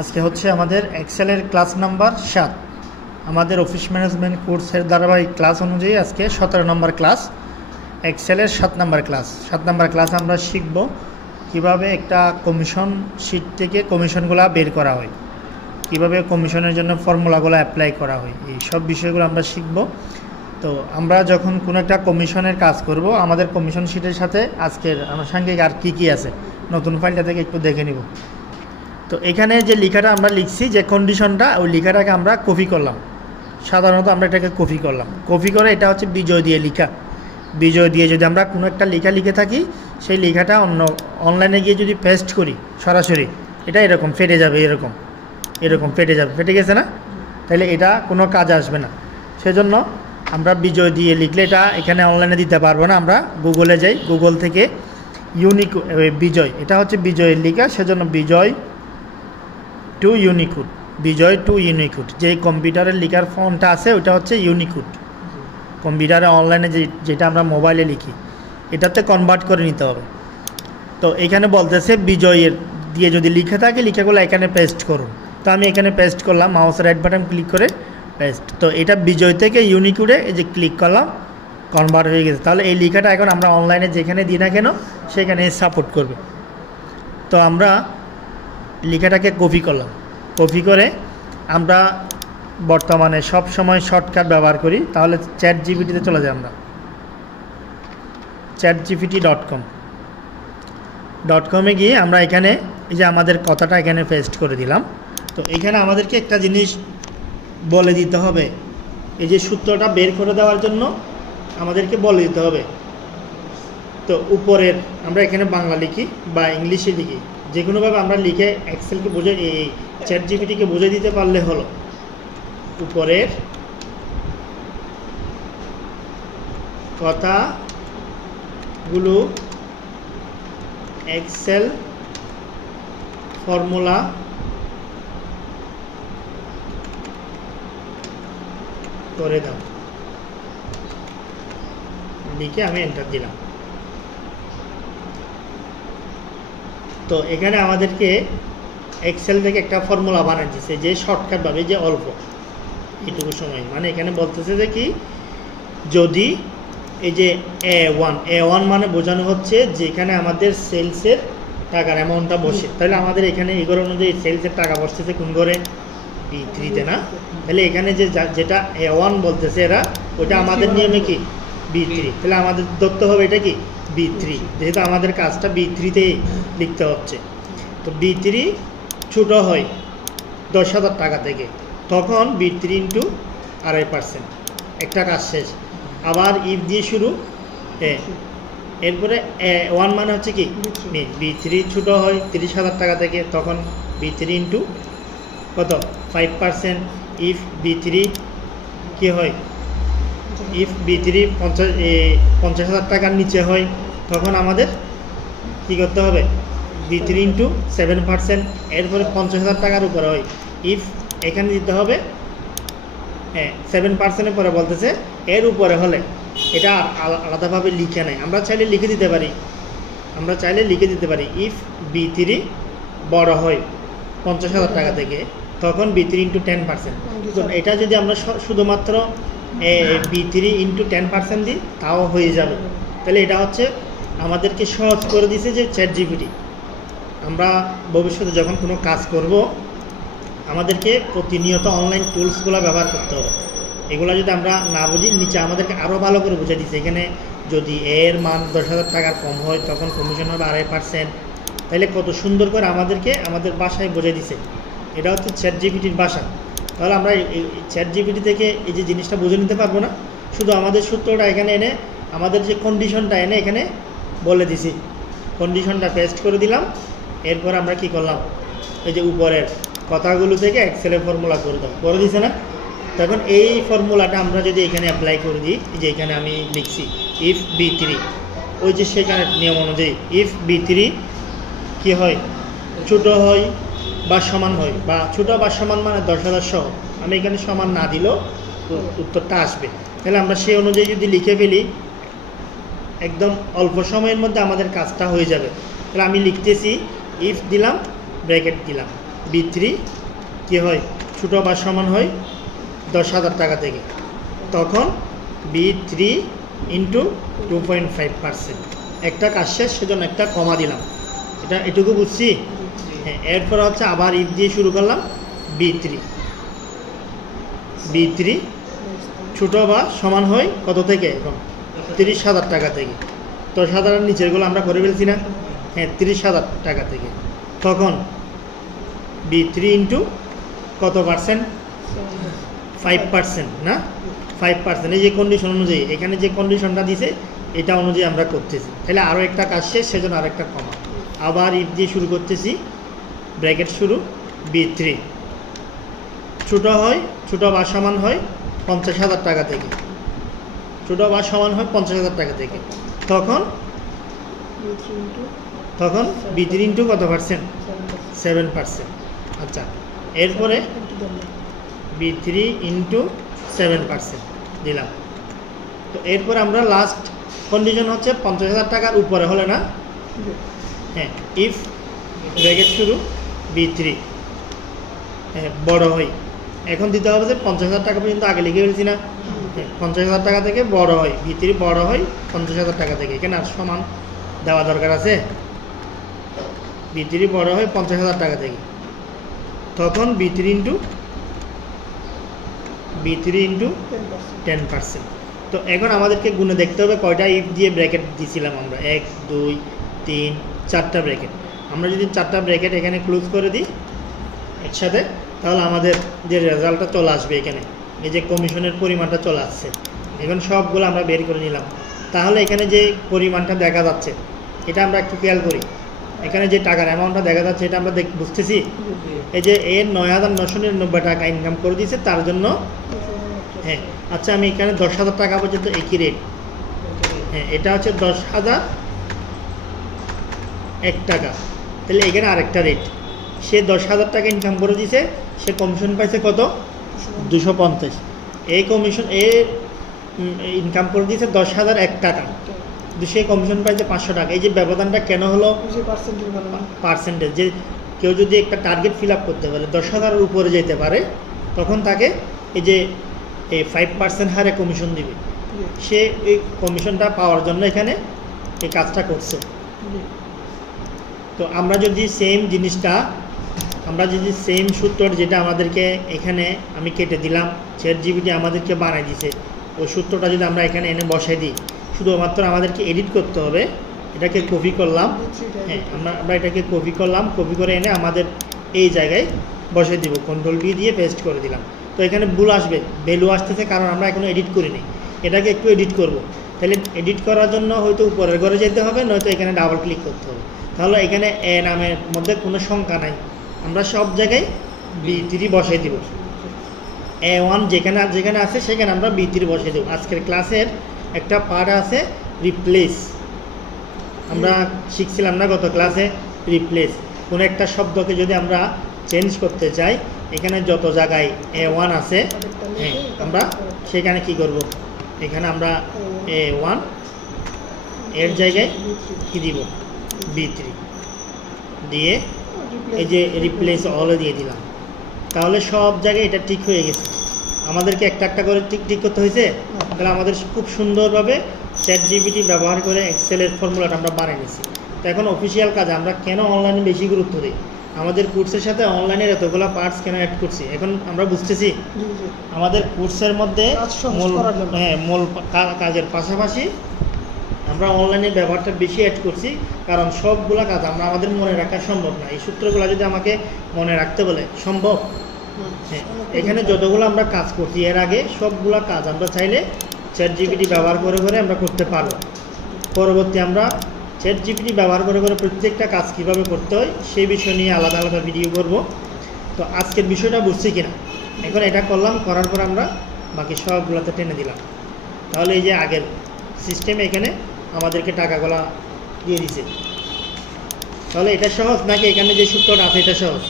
আজকে হচ্ছে আমাদের এক্সেলের ক্লাস নাম্বার 7। আমাদের অফিস ম্যানেজমেন্ট কোর্সের ধারাবাহিক ক্লাস অনুযায়ী আজকে 17 নম্বর ক্লাস, এক্সেলের 7 নম্বর ক্লাস। 7 নম্বর ক্লাস আমরা শিখব কিভাবে একটা কমিশন শিট থেকে কমিশনগুলো বের করা হয়, কিভাবে কমিশনের জন্য ফর্মুলাগুলো অ্যাপ্লাই করা হয়, এই সব বিষয়গুলো আমরা শিখব। তো আমরা যখন কোনো একটা কমিশনের কাজ করব, আমাদের কমিশন শিটের সাথে আজকের আনুষঙ্গিক আর কি আছে নতুন ফাইলটা থেকে একটু দেখে নিব। তো এখানে যে লেখাটা আমরা লিখছি, যে কন্ডিশনটা, ওই লেখাটাকে আমরা কপি করলাম। সাধারণত আমরা এটাকে কপি করলাম, কপি করে এটা হচ্ছে বিজয় দিয়ে লেখা। বিজয় দিয়ে যদি আমরা কোনো একটা লেখা লিখে থাকি, সেই লেখাটা অনলাইনে গিয়ে যদি পেস্ট করি সরাসরি, এটা এরকম ফেটে যাবে, এরকম ফেটে যাবে, ফেটে গেছে না? তাহলে এটা কোনো কাজে আসবে না। সেজন্য আমরা বিজয় দিয়ে লিখলে এটা এখানে অনলাইনে দিতে পারবো না। আমরা গুগলে যাই, গুগল থেকে বিজয়, এটা হচ্ছে বিজয়ের লেখা, সেজন্য Bijoy to Unicode, Bijoy to Unicode. যে কম্পিউটারের লেখার ফন্টটা আছে ওটা হচ্ছে ইউনিকোড। কম্পিউটারে অনলাইনে যেটা আমরা মোবাইলে লিখি, এটাতে কনভার্ট করে নিতে হবে। তো এখানে বলতেছে বিজয়ের দিয়ে যদি লিখে থাকে, লেখাগুলো এখানে পেস্ট করুন। তো আমি এখানে পেস্ট করলাম, মাউসের রাইট বাটন ক্লিক করে পেস্ট। তো এটা বিজয় থেকে ইউনিকোডে এই যে ক্লিক করলাম, কনভার্ট হয়ে গেছে। তাহলে এই লেখাটা এখন আমরা অনলাইনে যেখানে দিই না কেন সেখানে সাপোর্ট করবে। তো আমরা লেখাটাকে কপি করলাম, কপি করে আমরা বর্তমানে সব সময় শর্টকাট ব্যবহার করি। তাহলে চ্যাটজিপিটিতে চলে যাই, আমরা chatgpt.com গিয়ে আমরা এখানে এই যে আমাদের কথাটা এখানে পেস্ট করে দিলাম। তো এখানে আমাদেরকে একটা জিনিস বলে দিতে হবে, এই যে সূত্রটা বের করে দেওয়ার জন্য আমাদেরকে বলে দিতে হবে। তো উপরের আমরা এখানে বাংলা লিখি বা ইংলিশে লিখি, যে কোনোভাবে আমরা লিখে এক্সেলকে বুঝে, এই চ্যাটজিপিটিকে বুঝে দিতে পারলে হলো। উপরের কথাগুলো এক্সেল ফর্মুলা করে দাও, লিখে আমি এন্টার দিলাম। তো এখানে আমাদেরকে এক্সেল থেকে একটা ফর্মুলা বানিয়ে দিচ্ছে, যে শর্টকাটভাবে, যে অল্প এইটুকু সময়, মানে এখানে বলতেছে যে কি, যদি এই যে A1 মানে বোঝানো হচ্ছে যেখানে আমাদের সেলসের টাকার অ্যামাউন্টটা বসে, তাহলে আমাদের এখানে এগুলো অনুযায়ী সেলসের টাকা বসতেছে কোন ঘরে, B3-তে না? তাহলে এখানে যেটা A1 বলতেছে এরা, ওটা আমাদের নিয়মে কি B3, তাহলে আমাদের ধরতে হবে এটা কি B3, যেহেতু আমাদের কাজটা B3-তেই লিখতে হচ্ছে। তো B3 ছোটো হয় 10,000 টাকা থেকে, তখন B3 ইন্টু 2.5%, একটা কাজ শেষ। আবার ইফ দিয়ে শুরু, এরপরে A1 মানে হচ্ছে কি B3 ছোটো হয় 30,000 টাকা থেকে, তখন B3 ইন্টু কত 5%। ইফ B3 কি হয়, ইফ B3 50,000 টাকার নিচে হয়, তখন আমাদের কি করতে হবে, B3 ইন্টু 7%। এরপরে 50,000 টাকার উপরে হয়, ইফ এখানে দিতে হবে 7%-এর পরে বলতেছে এর উপরে হলে, এটা আলাদাভাবে লিখে নেয়, আমরা চাইলে লিখে দিতে পারি, ইফ B3 বড় হয় 50,000 টাকা থেকে, তখন B3 ইন্টু 10%। তো এটা যদি আমরা শুধুমাত্র B3 ইন্টু 10% দিই, তাও হয়ে যাবে। তাহলে এটা হচ্ছে আমাদেরকে সহজ করে দিয়েছে যে চ্যাটজিপিটি। আমরা ভবিষ্যতে যখন কোনো কাজ করব, আমাদেরকে প্রতিনিয়ত অনলাইন টুলসগুলো ব্যবহার করতে হবে। এগুলো যদি আমরা না বুঝি, নিচে আমাদেরকে আরও ভালো করে বুঝে দিচ্ছে। এখানে যদি এর মান 10,000 টাকার কম হয়, তখন কমিশন হবে 2.5%। তাহলে কত সুন্দর করে আমাদেরকে আমাদের ভাষায় বুঝে দিছে। এটা হচ্ছে চ্যাটজিপিটির ভাষা। তাহলে আমরা এই চ্যাটজিপিটি থেকে এই যে জিনিসটা বুঝে নিতে পারবো না, শুধু আমাদের সূত্রটা এখানে এনে, আমাদের যে কন্ডিশনটা এনে এখানে বলে দিছি, কন্ডিশনটা পেস্ট করে দিলাম। এরপর আমরা কি করলাম, এই যে উপরের কথাগুলো থেকে এক্সেলের ফর্মুলা করে দিছে না? তখন এই ফর্মুলাটা আমরা যদি এখানে অ্যাপ্লাই করে দিই, যে এখানে আমি লিখছি ইফ B3, ওই যে সেখানে নিয়ম অনুযায়ী ইফ B3 কি হয়, ছোটো হয় বা সমান হয়, বা ছোটো বা সমান মানে 10,000 সহ, আমি এখানে সমান না দিলেও উত্তরটা আসবে। তাহলে আমরা সেই অনুযায়ী যদি লিখে ফেলি, একদম অল্প সময়ের মধ্যে আমাদের কাজটা হয়ে যাবে। তাহলে আমি লিখতেছি, ইফ দিলাম, ব্র্যাকেট দিলাম, B3 কি হয়, ছোটো বা সমান হয় 10,000 টাকা থেকে, তখন B3 ইন্টু 2.5%। একটা কাজ শেষ, সেজন্য একটা কমা দিলাম, এটা এটুকু বুঝছি। হ্যাঁ, এরপর হচ্ছে আবার ইফ দিয়ে শুরু করলাম B3 ছোটো বা সমান হয় কত থেকে, এখন 30,000 টাকা থেকে। 10,000-এর নিচেরগুলো আমরা করে ফেলছি না, হ্যাঁ 30,000 টাকা থেকে, তখন B3 ইন্টু কত পার্সেন্ট, 5% না, 5%। এই যে কন্ডিশন অনুযায়ী, এখানে যে কন্ডিশনটা দিছে এটা অনুযায়ী আমরা করতেছি। তাহলে আরও একটা কাজ শেষ, সেজন্য আরেকটা কমা, আবার ইফ দিয়ে শুরু করতেছি, ব্র্যাকেট শুরু, B3 ছোটো হয়, ছোটো বা সমান হয় 50,000 টাকা থেকে, ছোটো বা সমান হয় 50,000 টাকা থেকে, তখন B3 ইন্টু কত পার্সেন্ট, 7%। আচ্ছা, এরপরে B3 ইন্টু 7% দিলাম। তো এরপর আমরা লাস্ট কন্ডিশন হচ্ছে 50,000 টাকার উপরে হলে না, হ্যাঁ ইফ ব্র্যাকেট শুরু B3 হ্যাঁ বড় হয়, এখন দিতে হবে যে 50,000 টাকা পর্যন্ত আগে লিখে ফেলছি না, 50,000 টাকা থেকে বড় হয়, B3 বড় হয় 50,000 টাকা থেকে, এখানে আর সমান দেওয়া দরকার আছে, B3 বড় হয় 50,000 টাকা থেকে, তখন B3 ইন্টু 10%। তো এখন আমাদেরকে গুণে দেখতে হবে কয়টা ইফ দিয়ে ব্র্যাকেট দিয়েছিলাম আমরা, 1 2 3 4টা ব্র্যাকেট। আমরা যদি 4টা ব্র্যাকেট এখানে ক্লোজ করে দিই একসাথে, তাহলে আমাদের যে রেজাল্টটা চলে আসবে, এখানে এই যে কমিশনের পরিমাণটা চলে আসছে, এখন সবগুলো আমরা বের করে নিলাম। তাহলে এখানে যে পরিমাণটা দেখা যাচ্ছে, এটা আমরা একটু খেয়াল করি, এখানে যে টাকার অ্যামাউন্টটা দেখা যাচ্ছে, এটা আমরা বুঝতেছি, এই যে এর 9,999 টাকা ইনকাম করে দিয়েছে, তার জন্য হ্যাঁ। আচ্ছা, আমি এখানে 10,000 টাকা পর্যন্ত একই রেট, হ্যাঁ এটা হচ্ছে 10,001 টাকা, তাহলে এখানে আরেকটা রেট, সে 10,000 টাকা ইনকাম করে দিয়েছে, সে কমিশন পাইছে কত, 250। এই কমিশন ইনকাম করে দিয়েছে 10,001 টাকা, কিন্তু সে কমিশন পাইছে 500 টাকা। এই যে ব্যবধানটা কেন হলো, পার্সেন্টেজ, যে কেউ যদি একটা টার্গেট ফিল আপ করতে পারে, 10,000-এর উপরে যেতে পারে, তখন তাকে এই যে এই 5% হারে কমিশন দিবে, সে এই কমিশনটা পাওয়ার জন্য এখানে এই কাজটা করছে। তো আমরা যদি সেম জিনিসটা, আমরা যদি সেম সূত্র যেটা আমাদেরকে এখানে আমি কেটে দিলাম, ChatGPT আমাদেরকে বানাই দিছে, ওই সূত্রটা যদি আমরা এখানে এনে বসাই দিই, শুধুমাত্র আমাদেরকে এডিট করতে হবে, এটাকে কপি করলাম, হ্যাঁ আমরা এটাকে কপি করলাম, কপি করে এনে আমাদের এই জায়গায় বসাই দিব, Ctrl+V দিয়ে পেস্ট করে দিলাম। তো এখানে ভুল আসবে, ভ্যালু আসতেছে, কারণ আমরা এখনো এডিট করিনি, এটাকে একটু এডিট করব। তাহলে এডিট করার জন্য হয়তো উপরের ঘরে যেতে হবে, নয়তো এখানে ডাবল ক্লিক করতে হবে। তাহলে এখানে এ নামের মধ্যে কোনো সংখ্যা নাই, আমরা সব জায়গায় B3 বসাই দিব, A1 যেখানে যেখানে আছে সেখানে আমরা B3 বসাই দেব। আজকের ক্লাসের একটা পার্ট আছে রিপ্লেস, আমরা শিখছিলাম না গত ক্লাসে, রিপ্লেস কোনো একটা শব্দকে যদি আমরা চেঞ্জ করতে চাই, এখানে যত জায়গায় A1 আছে, হ্যাঁ আমরা সেখানে কি করব, এখানে আমরা A1 এর জায়গায় কি দিব, B3 দিয়ে এই যে রিপ্লেস অল দিয়ে দিলাম, তাহলে সব জায়গায় এটা ঠিক হয়ে গেছে। আমাদেরকে একটা একটা করে ঠিক করতে হয়েছে, তাহলে আমাদের খুব সুন্দরভাবে ChatGPT ব্যবহার করে এক্সেলের ফর্মুলাটা আমরা বানিয়ে নিয়েছি। তো এখন অফিসিয়াল কাজ আমরা কেন অনলাইনে বেশি গুরুত্ব দিই, আমাদের কোর্সের সাথে অনলাইনের এতগুলো পার্টস কেন অ্যাড করছি, এখন আমরা বুঝতেছি। আমাদের কোর্সের মধ্যে মূল কাজের পাশাপাশি আমরা অনলাইনের ব্যবহারটা বেশি অ্যাড করছি, কারণ সবগুলা কাজ আমাদের মনে রাখা সম্ভব না। এই সূত্রগুলো যদি আমাকে মনে রাখতে বলে সম্ভব, হ্যাঁ এখানে যতগুলো আমরা কাজ করছি এর আগে সবগুলা কাজ আমরা চাইলে ChatGPT ব্যবহার করে করে আমরা করতে পারবো। পরবর্তী আমরা ChatGPT ব্যবহার করে করে প্রত্যেকটা কাজ কীভাবে করতে হয় সেই বিষয় নিয়ে আলাদা আলাদা ভিডিও করব। তো আজকের বিষয়টা বুঝছি কিনা, এখন এটা করলাম, করার পর আমরা বাকি সবগুলোতে টেনে দিলাম, তাহলে এই যে আগের সিস্টেমে এখানে আমাদেরকে টাকাগুলা দিয়ে দিছে। তাহলে এটা সহজ নাকি এখানে যে সূত্রটা আছে এটা সহজ?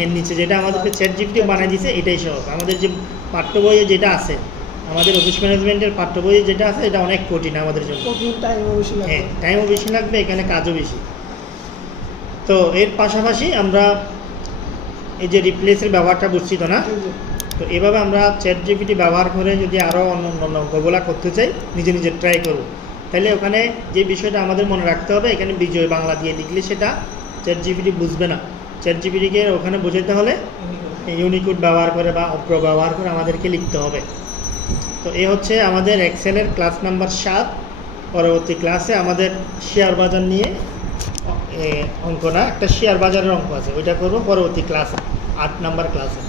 এর নিচে যেটা আমাদেরকে ChatGPT বানিয়ে দিছে এটাই সহজ। আমাদের যে পাঠ্য বইয়ে যেটা আছে, আমাদের অফিস ম্যানেজমেন্টের পাঠ্য বইয়ে যেটা আছে এটা অনেক কঠিন আমাদের জন্য, টাইমও বেশি লাগবে, এখানে কাজও বেশি। তো এর পাশাপাশি আমরা এই যে রিপ্লেসের ব্যবহারটা বুঝছি তো না? তো এভাবে আমরা চ্যাট জিপিটি ব্যবহার করে যদি আরও অন্য অঙ্কগুলো করতে চাই, নিজে নিজে ট্রাই করব, তাহলে ওখানে যে বিষয়টা আমাদের মনে রাখতে হবে, এখানে বিজয় বাংলা দিয়ে লিখলে সেটা চ্যাট জিপিটি বুঝবে না। চ্যাট জিপিটিকে ওখানে বোঝাতে হলে ইউনিকোড ব্যবহার করে বা অপ্র ব্যবহার করে আমাদেরকে লিখতে হবে। তো এই হচ্ছে আমাদের এক্সেলের ক্লাস নাম্বার 7। পরবর্তী ক্লাসে আমাদের শেয়ার বাজার নিয়ে অঙ্ক না, একটা শেয়ার বাজারের অঙ্ক আছে, ওইটা করবো পরবর্তী ক্লাসে, 8 নাম্বার ক্লাসে।